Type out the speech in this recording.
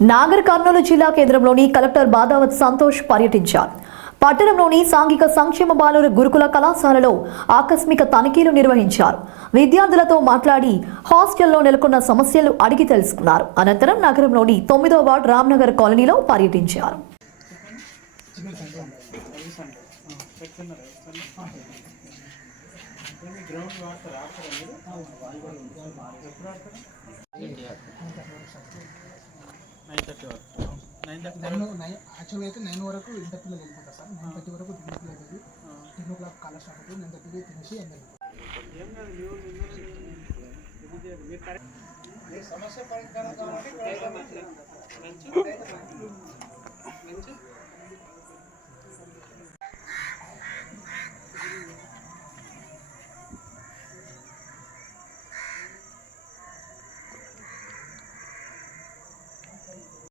నాగర్ కర్నూలు జిల్లా కేంద్రంలోని కలెక్టర్ బాదావత్ సంతోష్ పర్యటించారు. పట్టణంలోని సాంఘిక సంక్షేమ బాలుర గురుకుల కళాశాలలో ఆకస్మిక తనిఖీలు నిర్వహించారు. విద్యార్థులతో మాట్లాడి హాస్టల్లో నెలకొన్న సమస్యలు అడిగి తెలుసుకున్నారు. అనంతరం నగరంలోని 9వ వార్డు రామ్నగర్ కాలనీలో పర్యటించారు. యాక్చువల్గా అయితే 9 వరకు ఇంటర్వ్యూలో వెళ్ళిపోతా సార్. 9:30 వరకు ఇంటర్వ్యూలో వెళ్ళి 10 o'clock కాలేజ్ స్టార్ట్ అవుతుంది. 9:30 తినేసి సమస్య పరిష్కారం కావాలంటే